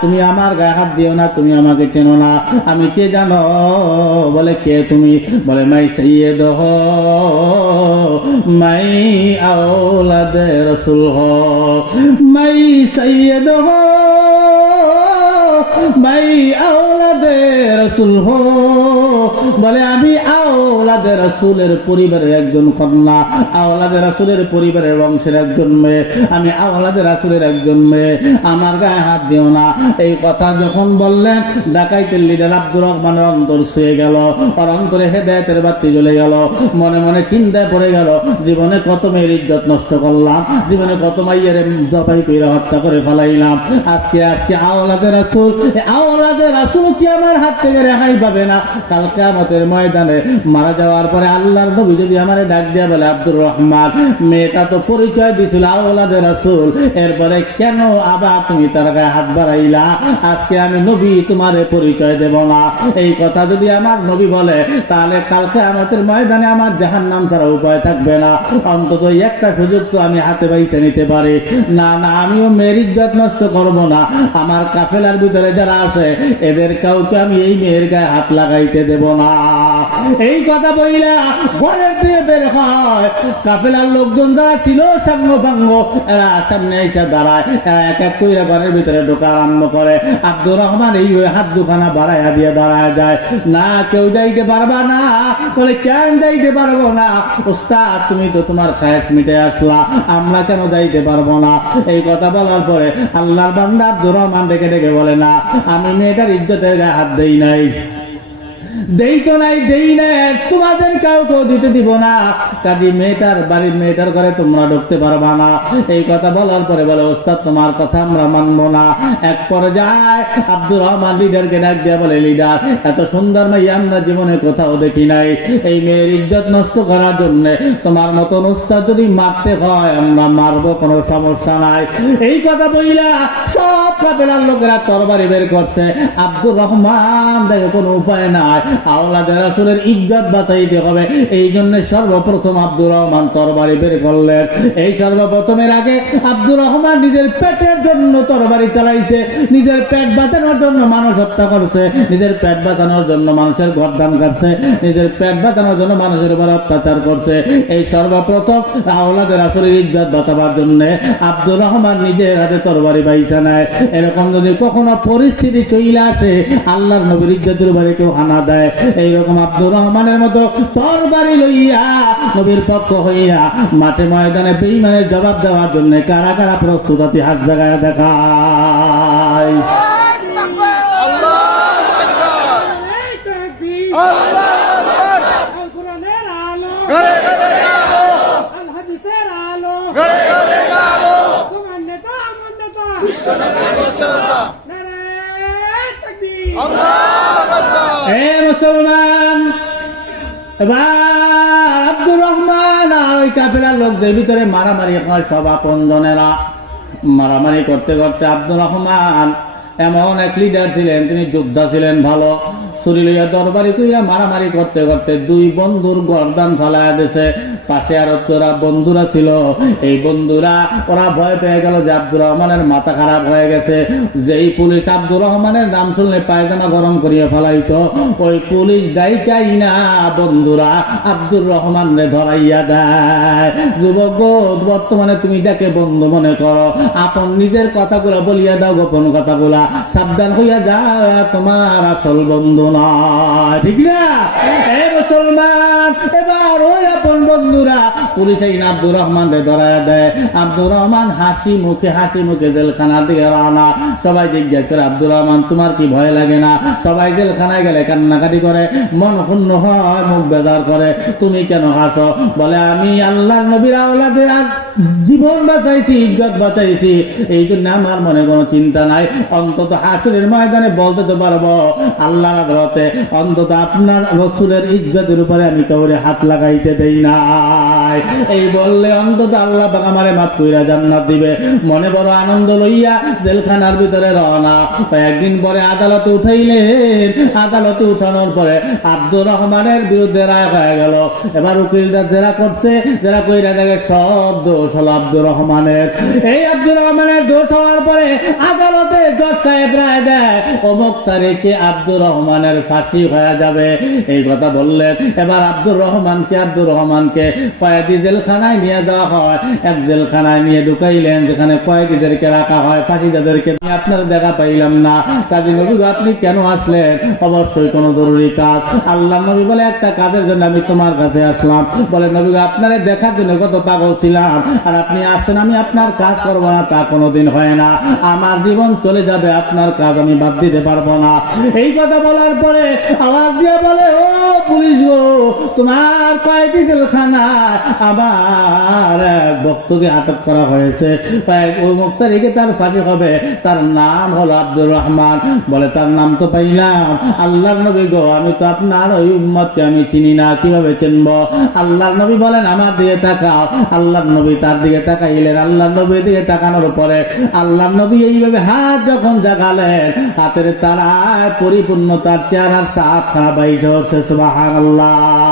তুমি আমার গায়ে হাত দিও না, তুমি আমাকে চেনো না। আমি কে জানো? বলে, কে তুমি? বলে, মাই সৈয়দ হো, মাই আওলাদ রসুল হো, মাই সৈয়দ হো, মাই আওলাদে রসুল হো। বলে, আমি পরিবারের একজন কন্যা পরিবারের বংশের একজন মেয়ে, আমি একজন মেয়ে, আমার গায়ে হাত দিও না। এই কথা যখন বললেন, ডাকাইতের লিডার আব্দুর রহমানের অন্তর শুয়ে গেল ওর অন্তরে হেদায়তের বাতি জ্বলে গেল, মনে মনে চিন্তায় পড়ে গেল, জীবনে কত মেয়ের ইজ্জত নষ্ট করলাম, জীবনে কত মাইয়ের জবাই করে হত্যা করে ফেলাইলাম, আজকে আজকে আওলাদে রাসুল আওলাদে রাসুল কি আমার হাত থেকে রেহাই পাবে না? কালকে আমাদের ময়দানে মারা যাওয়ার পরে আল্লাহর নবী যদি আমার ডাক দিয়া বলে, আব্দুর রহমান, মেয়েটা তো পরিচয় দিছিল আওলাদে রাসুল, এরপরে কেন আবার তুমি তার গায়ে হাত বাড়াইলা? আজকে আমি নবী, তোমার পরিচয় দেব না। এই কথা যদি আমার নবী বলে, তাহলে কালকে আমাদের ময়দানে আমার জাহান নাম ছাড়া উপায় থাকবে না। অন্তত একটা সুযোগ তো আমি হাতে বাইতে নিতে পারি। না না, আমিও মেয়ের ইজ্জত নষ্ট করব না। আমার কাফেলার ভিতরে যারা আছে, এদের কাউকে আমি এই মেয়ের গায়ে হাত লাগাইতে দেব না। এই কথা বইলা ঘরের দিয়ে বের হয়। কাফেলার লোকজন যারা ছিল সাঙ্গ ভাঙ্গ, এরা সামনে এসে দাঁড়ায়। এরা এক এক কইরা ঘরের ভিতরে ঢোকা আরম্ভ করে। আব্দুর রহমান এই হাত দুখানা বাড়াইয়া দিয়ে দাঁড়ায় যায়। না, কেউ যাইতে পারবা না। বলে, কেন যাইতে পারব না? ওস্তাদ, তুমি তো তোমার খায়েশ মিটে আসলা। আমরা কেন যাইতে পারব না? এই কথা বলার পরে আল্লাহর বান্দা আব্দুর রহমান ডেকে ডেকে বলে, না, আমি মেয়েটার ইজ্জতের হাত দেই নাই। নাই, দেই নাই তোমাদের কাউকেও দিতে দিব না। মেয়েটার বাড়ির মেয়েটার ঘরে তোমরা ঢুকতে পারবা না। এই কথা বলার পরে বলে, ওস্তাদ, তোমার কথা আমরা না। এক পর্যায়ে আব্দুর রহমান লিডারকে ডাক দিয়ে বলে, লিডার, এত সুন্দর মেয়ে, আমরা জীবনে কোথাও দেখি নাই। এই মেয়ের ইজ্জত নষ্ট করার জন্য তোমার মতন ওস্তাদ যদি মারতে হয়, আমরা মারবো, কোনো সমস্যা নাই। এই কথা বইলা সব কাপেলার লোকেরা তরবারি বের করছে। আব্দুর রহমান দেখে, কোনো উপায় নাই। আওলাদের রাসুলের ইজ্জত বাঁচাইতে হবে। এই জন্য সর্বপ্রথম আব্দুর রহমান তরবারি বের করলেন। এই সর্বপ্রথমের আগে আব্দুর রহমান নিজের পেটের জন্য তরবারি চালাইছে, নিজের পেট বাঁচানোর জন্য মানুষ হত্যা করছে, নিজের পেট বাঁচানোর জন্য মানুষের গরদান কাটছে, নিজের পেট বাঁচানোর জন্য মানুষের উপর অত্যাচার করছে। এই সর্বপ্রথম আওলাদের রাসুলের ইজ্জত বাঁচাবার জন্য আব্দুর রহমান নিজের হাতে তরবারি বাইসা নেয়। এরকম যদি কখনো পরিস্থিতি চলে আসে, আল্লাহর নবীর ইজ্জতের উপরে কেউ হানা দেয় এইরকম আব্দুর রহমানের মতো তরবারি লইয়া নবীর পক্ষ হইয়া মাঠে ময়দানে বেইমানের জবাব দেওয়ার জন্য কারা কারা প্রস্তুত আছি হাত জায়গায় দেখায় মুসলমান। আব্দুর রহমান আর ওই কাফেলার লোকদের ভিতরে মারামারি হয় সব আপনজনেরা। মারামারি করতে করতে আব্দুর রহমান এমন এক লিডার ছিলেন, তিনি যোদ্ধা ছিলেন ভালো। সুরিলিয়া দরবারি তুইরা মারামারি করতে করতে দুই বন্ধুর গর্দান ফালায় দিছে। পাশে আরও তোরা বন্ধুরা ছিল। এই বন্ধুরা, ওরা ভয় পেয়ে গেল যে আব্দুর রহমানের মাথা খারাপ হয়ে গেছে। যেই পুলিশ আব্দুর রহমানের নাম শুনলে পায়জামা গরম করিয়া ফেলাইতো। ওই পুলিশ ডাইকাই না, বন্ধুরা, আব্দুর রহমান রে ধরাইয়া দেয়। যুবক বর্তমানে তুমি যাকে বন্ধু মনে করো, আপন নিজের কথাগুলা বলিয়া দাও, গোপন কথাগুলা। সাবধান হইয়া যাও তোমার আসল বন্ধু নয়। ঠিক না? এই মুসলমান, এবার ওই আপন বন্ধুরা পুলিশ আব্দুর রহমান রে ধরাইয়া দেয়। আব্দুর রহমান হাসি মুখে হাসি মুখে জেলখানার দিকে রানা সবাই জিজ্ঞাসা করে, আব্দুর রহমান, তোমার কি ভয় লাগে না? সবাই জেলখানায় গেলে কান্নাকাটি করে, মন শূন্য হয়, মুখ বেজার করে। তুমি কেন হাসো? বলে, আমি আল্লাহ নবীর আওলাদের জীবন বাঁচাইছি, ইজ্জত বাঁচাইছি। এই জন্য আমার মনে কোনো চিন্তা নাই। অন্তত হাসুরের ময়দানে বলতে তো পারব, আল্লাহর আদালতে অন্তত আপনার রসুলের ইজ্জতের উপরে আমি কাউরে হাত লাগাইতে দেই নাই। এই বললে অন্তত আল্লাহ আমারে মাফ কইরা জান্নাত দিবে। মনে বড় আনন্দ লইয়া জেলখানার ভিতরে রওনা। একদিন পরে আদালতে উঠাইলেন। আদালতে উঠানোর পরে আব্দুর রহমানের বিরুদ্ধে রায় হয়ে গেল। এবার উকিলরা জেরা করছে। জেরা কইরা দেখে সব দোষ হলো আব্দুর রহমানের। এই আব্দুর রহমানের দোষ হওয়ার পরে আদালতে জজ সাহেব রায় দেয়, অমুক তারিখে আব্দুর রহমানের ফাঁসি হয়ে যাবে। এই কথা বললেন। এবার আব্দুর রহমানকে আব্দুর রহমানকে কয়েদি জেলখানায় নিয়ে যাওয়া হয়। এক জেলখানায় নিয়ে ঢুকাইলেন, যেখানে কয়েদিদেরকে রাখা হয়। ফাঁসিদাদেরকে আমি আপনার দেখা পাইলাম না। কাজী নবী আপনি কেন আসলেন? অবশ্যই কোনো জরুরি কাজ। আল্লাহ নবী বলে, একটা কাজের জন্য আমি তোমার কাছে আসলাম। বলে, নবী আপনারে দেখার জন্য কত পাগল ছিলাম। আর আপনি আসছেন, আমি আপনার কাজ করব না, তা কোনোদিন হয় না। আমার জীবন চলে যাবে, আপনার কাজ আমি বাদ দিতে পারব না। এই কথা বলার পরে আওয়াজ দিয়ে বলে, ও পুলিশ গো, তোমার কয়েকটি জেলখানায় আমার এক ভক্তকে আটক করা হয়েছে। ওই মুখ তারিখে তার ফাঁসি হবে। তার নাম হলো আব্দুর রহমান। বলে, তার নাম তো পাইলাম। আল্লাহর নবী গো, আমি তো আপনার ওই উম্মতকে আমি চিনি না। কীভাবে চিনব? আল্লাহর নবী বলেন, আমার দিকে তাকাও। আল্লাহর নবী তার দিকে তাকাইলেন। আল্লাহর নবীর দিকে তাকানোর পরে আল্লাহর নবী এইভাবে হাত যখন জাগালেন, হাতের তারায় পরিপূর্ণ তার সাত খানা বাইশ হচ্ছে। সুবাহান আল্লাহ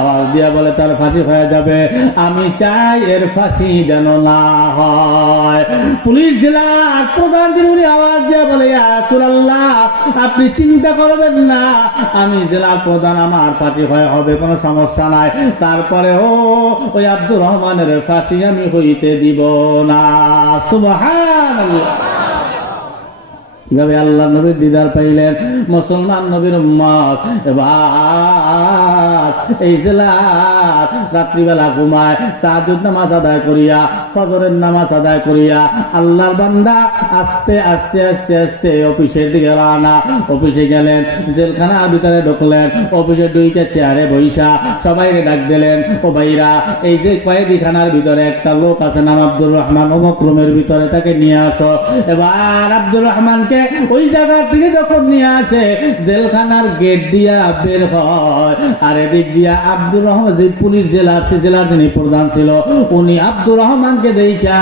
আওয়াজ দিয়া বলে, তার ফাঁসি হয়ে যাবে। আমি চাই এর ফাঁসি যেন না হয়। পুলিশ জেলার প্রধান যিনি আওয়াজ দিয়া বলে, ইয়া আপনি চিন্তা করবেন না। আমি জেলার প্রধান, আমার ফাঁসি হয়ে হবে, কোনো সমস্যা নাই। তারপরে ও ওই আব্দুর রহমানের ফাঁসি আমি হইতে দিব না। সুবহানাল্লাহ। কীভাবে আল্লাহ নবীর দিদার পাইলেন, মুসলমান নবীর উম্মত। এবার এই জেলার রাত্রিবেলা ঘুমায়, তাহাজুদ নামাজ আদায় করিয়া, ফজরের নামাজ আদায় করিয়া, আল্লাহর বান্দা আস্তে আস্তে আস্তে আস্তে অফিসের দিকে রানা অফিসে গেলেন, জেলখানার ভিতরে ঢুকলেন, অফিসে দুইটা চেয়ারে বইসা সবাই ডাক দিলেন, ও ভাইরা, এই যে কয়েদিখানার ভিতরে একটা লোক আছে, নাম আব্দুর রহমান, অমুক রুমের ভিতরে তাকে নিয়ে আসো। এবার আব্দুর রহমানকে ওই জায়গা থেকে যখন নিয়ে আসে, জেলখানার গেট দিয়া বের হয়। আর এদিক দিয়া আব্দুর রহমান, যে পুলিশ জেলা সে জেলার যিনি প্রধান ছিল, উনি আব্দুর রহমানকে দেখা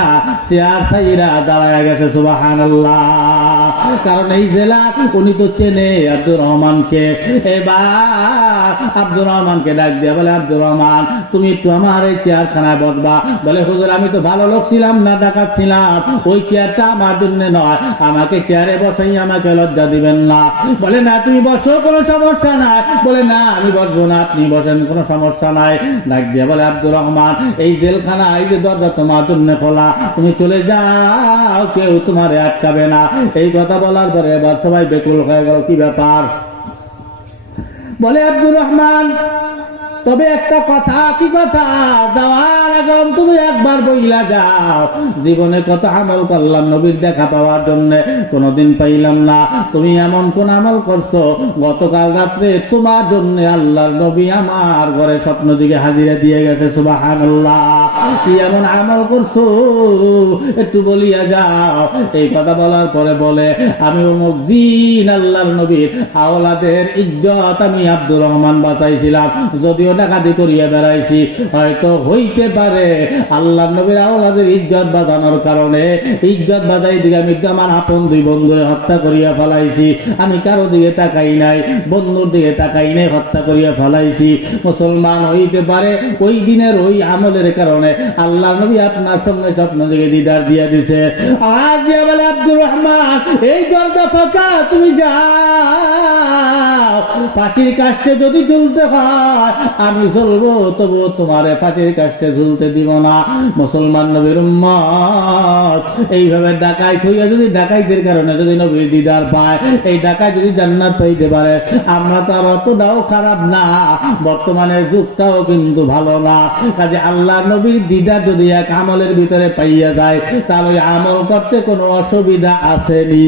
চেয়ার সাইরা দাঁড়ায় গেছে সুবাহান কারণ এই জেলা উনি তো চেনে আব্দুর রহমানকে। আব্দুর রহমানকে ডাক বলে, আব্দুর রহমান, তুমি একটু আমার এই চেয়ারখানায় বসবা। বলে, হুজুর, আমি তো ভালো লোক ছিলাম না, ডাকাত ছিলাম। ওই চেয়ারটা আমার জন্য নয়। আমাকে চেয়ারে বসাই আমাকে লজ্জা দিবেন না। বলে, না, তুমি বসো, কোনো সমস্যা নাই। বলে, না, আমি বসবো না, আপনি বসেন, কোনো সমস্যা নাই। ডাক দিয়া বলে, আব্দুর রহমান, এই জেলখানা এই যে দরজা তোমার জন্য খোলা। তুমি চলে যাও, কেউ তোমারে আটকাবে না। এই কথা বলার পরে এবার সবাই বেকুল হয়ে গেল, কি ব্যাপার? বলে, আব্দুর রহমান, তবে একটা কথা, কি কথা? যাওয়ার আগে তুমি একবার বইলা যাও। জীবনে কত আমল করলাম নবীর দেখা পাওয়ার জন্য, কোনোদিন পাইলাম না। তুমি এমন কোন আমল করছ? গতকাল রাত্রে তোমার জন্য আল্লাহর নবী আমার ঘরে স্বপ্ন দিকে হাজিরা দিয়ে গেছে সুবাহান কি এমন আমল করছ? একটু বলিয়া যাও। এই কথা বলার পরে বলে, আমি অমুক দিন আল্লাহর নবীর আওলাদের ইজ্জত আমি আব্দুর রহমান বাঁচাইছিলাম। যদিও ডাকাতি করিয়া বেড়াইছি। হয়তো হইতে পারে আল্লাহ নবীর আওলাদের ইজ্জত বাঁচানোর কারণে। ইজ্জত বাঁচাই দিকে আমি আমার আপন দুই বন্ধুরে হত্যা করিয়া ফেলাইছি। আমি কারও দিকে তাকাই নাই, বন্ধুর দিকে তাকাই নাই, হত্যা করিয়া ফেলাইছি। মুসলমান হইতে পারে, ওই দিনের ওই আমলের কারণে আল্লাহ নবী আপনার সঙ্গে স্বপ্ন থেকে দিদার দিয়া দিছে। আজ যে বলে আব্দুর রহমান, এই দরজা ফাঁকা, তুমি যাও। পাখির কাছে যদি ঝুলতে হয়, আমি ঝুলবো, তবুও তোমার পাখির কাছে ঝুলতে দিব না। মুসলমান নবীর এইভাবে ডাকাই থইয়া যদি ডাকাইদের কারণে যদি নবীর দিদার পায়, এই ডাকাই যদি জান্নাত পাইতে পারে, আমরা তো আর অতটাও খারাপ না বর্তমানের যুগটাও কিন্তু ভালো না। কাজে আল্লাহ নবীর দিদা যদি এক আমলের ভিতরে পাইয়া যায়, তাহলে আমল করতে কোনো অসুবিধা আসেনি।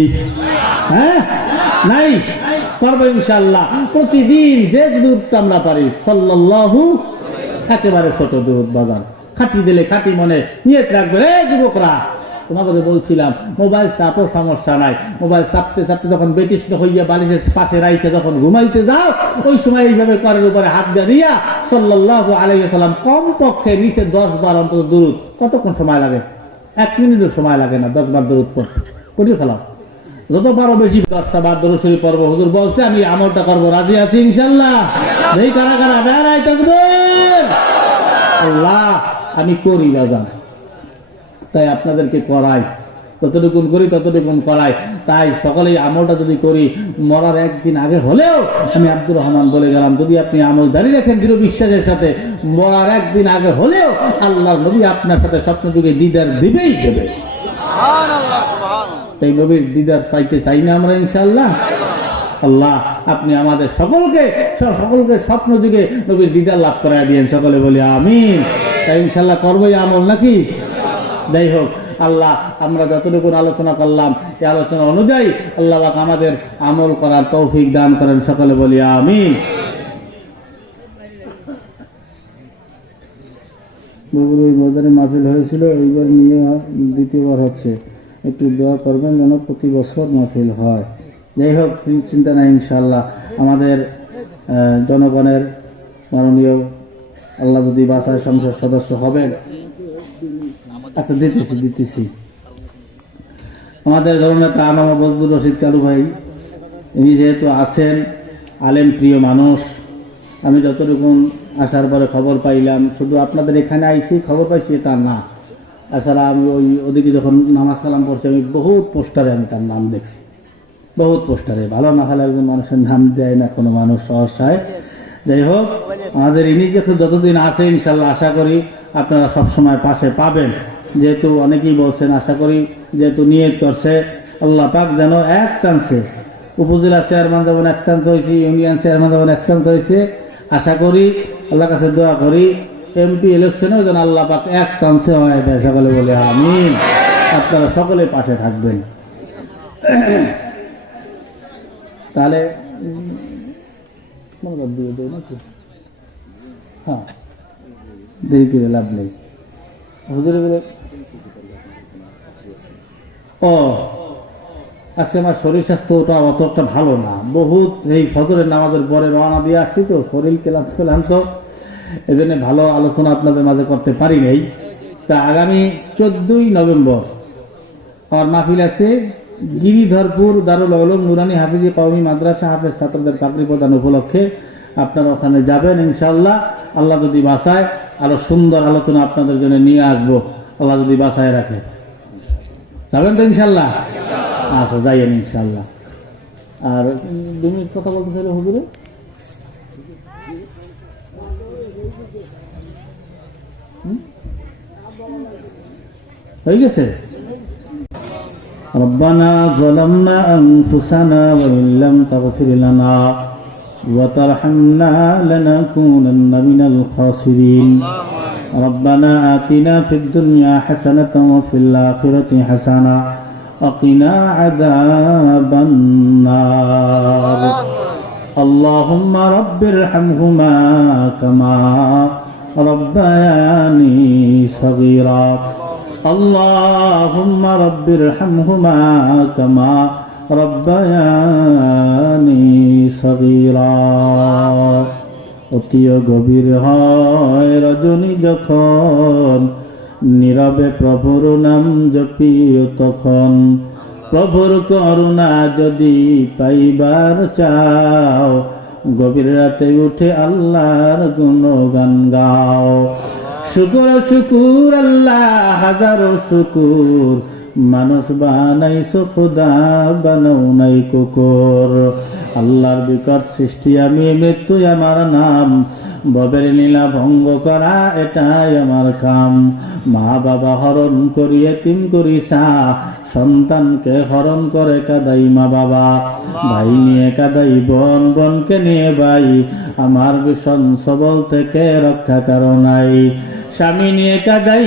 হ্যাঁ? নাই? করব ইনশাল্লাহ প্রতিদিন যে দূরটা আমরা পারি, সাল্লাল্লাহু, একেবারে ছোট দূর বাজার। খাটি দিলে খাটি মনে নিয়ে রাখবে রে যুবকরা তোমাকে বলছিলাম, মোবাইল চাপও সমস্যা নাই। মোবাইল চাপতে চাপতে যখন বেটিস্ট হইয়া বালিশের পাশে রাইতে যখন ঘুমাইতে যাও, ওই সময় এইভাবে করের উপরে হাত দিয়ে দিয়া সাল্লাহ আলাইসাল্লাম কম পক্ষে নিচে দশ বার অন্তত দূর কতক্ষণ সময় লাগে? এক মিনিটের সময় লাগে না দশ বার দূরত পড়তে। কঠিন খেলা যত পারো বেশি দশটা বার দরশরী পর্ব হুজুর বলছে, আমি আমলটা করব। রাজি আছি ইনশাল্লাহ? এই কারা কারা বেড়াই থাকবেন আল্লাহ, আমি করি বাজান তাই আপনাদেরকে করাই। ততটুকুন করি, ততটুকুন করাই। তাই সকলেই আমলটা যদি করি, মরার একদিন আগে হলেও আমি আব্দুর রহমান বলে গেলাম, যদি আপনি আমল জারি রাখেন দৃঢ় বিশ্বাসের সাথে, মরার একদিন আগে হলেও আল্লাহ নবী আপনার সাথে স্বপ্ন যুগে দিদার দিবেই দেবে। এই নবীর দিদার পাইতে চাই না আমরা ইনশাল্লাহ আল্লাহ, আপনি আমাদের সকলকে সকলকে স্বপ্ন যুগে নবীর দিদার লাভ করাই দিয়েন, সকলে বলি আমিন। তাই ইনশাল্লাহ করবোই আমল নাকি? যাই হোক, আল্লাহ, আমরা যতটুকু আলোচনা করলাম, এই আলোচনা অনুযায়ী আল্লাহ আমাদের আমল করার তৌফিক দান করেন, সকলে বলি আমিন। বগুড়ি হয়েছিল, এইবার নিয়ে দ্বিতীয়বার হচ্ছে। একটু দোয়া করবেন যেন প্রতি বছর মাহফিল হয়। যাই হোক চিন্তা নাই ইনশাল্লাহ আমাদের জনগণের মাননীয় আল্লাহ যদি বাসায় সংসদ সদস্য হবেন। আচ্ছা দিতেছি দিতেছি। আমাদের জননেতা আনাম বজদুর রশিদ কালু ভাই, ইনি যেহেতু আছেন, আলেম, প্রিয় মানুষ, আমি যতটুকু আসার পরে খবর পাইলাম, শুধু আপনাদের এখানে আইসি, খবর পাইছি এটা না। তাছাড়া আমি ওই ওদিকে যখন নামাজ কালাম পড়ছি, আমি বহুত পোস্টারে আমি তার নাম দেখছি। বহুত পোস্টারে। ভালো না হলে একজন মানুষের নাম দেয় না কোনো মানুষ সহসায়। যাই হোক, আমাদের ইনি যতদিন আছে, ইনশাল্লাহ আশা করি আপনারা সবসময় পাশে পাবেন। যেহেতু অনেকেই বলছেন, আশা করি যেহেতু নিয়ত করছে, আল্লাহ পাক যেন এক চান্সে উপজেলা চেয়ারম্যান যেমন এক চান্স হয়েছে ইউনিয়ন চেয়ারম্যান যেমন এক চান্স হয়েছে, আশা করি আল্লাহ কাছে দোয়া করি এমপি ইলেকশনেও যেন আল্লাহ পাক এক চান্সে হয় এটা সকলে বলে আমিন। আপনারা সকলে পাশে থাকবেন। তাহলে দিয়ে দেয় হ্যাঁ শরীর স্বাস্থ্যটা ভালো না। বহুত এই ফজরের নামাজের পরে রওনা দিয়ে আসছি তো, শরীর ক্লাস ক্লান্ত এই জন্য ভালো আলোচনা আপনাদের মাঝে করতে পারি নাই। তা আগামী চোদ্দই নভেম্বর আমার মাহফিল আছে। গিরিধরপুর দারুল আলম নুরানি হাফিজি কওমি মাদ্রাসা হাফেজ ছাত্রদের চাকরি প্রদান উপলক্ষে আপনারা ওখানে যাবেন ইনশাল্লাহ আল্লাহ যদি বাসায় আরও সুন্দর আলোচনা আপনাদের জন্য নিয়ে আসব। আল্লাহ যদি বাসায় রাখে। যাবেন তো ইনশাল্লাহ আচ্ছা যাইয়েন ইনশাল্লাহ আর মিনিট কথা বলতে চাইলে হুজুরে? হয়ে গেছে ربنا ظلمنا أنفسنا وإن لم تغفر لنا وترحمنا لنكونن من الخاسرين ربنا آتنا في الدنيا حسنة وفي الآخرة حسنة وقنا عذاب النار اللهم رب ارحمهما كما ربياني صغيرا اللهم رب ارحمهما كما ربياني صغيرا অতীয় গভীর হয় রজনী যখন নীরবে প্রভুর নাম জপিও তখন প্রভুর করুণা যদি পাইবার চাও গভীর রাতে উঠে আল্লাহর গুণগান গাও শুকুর শুকুর, আল্লাহ, হাজারো শুকুর। মানুষ বানাইছো খুদা, বানাও নাই কুকুর। আল্লাহর বিকট সৃষ্টি, আমি মৃত্যু আমার নাম। ববের নীলা ভঙ্গ করা, এটাই আমার কাম। মা বাবা হরণ করিয়ে তিন করিসা সন্তানকে হরণ করে কাদাই মা বাবা। ভাই নিয়ে কাদাই বন, বোনকে নিয়ে ভাই। আমার ভীষণ সবল থেকে রক্ষা কারণাই স্বামী নিয়ে কাদাই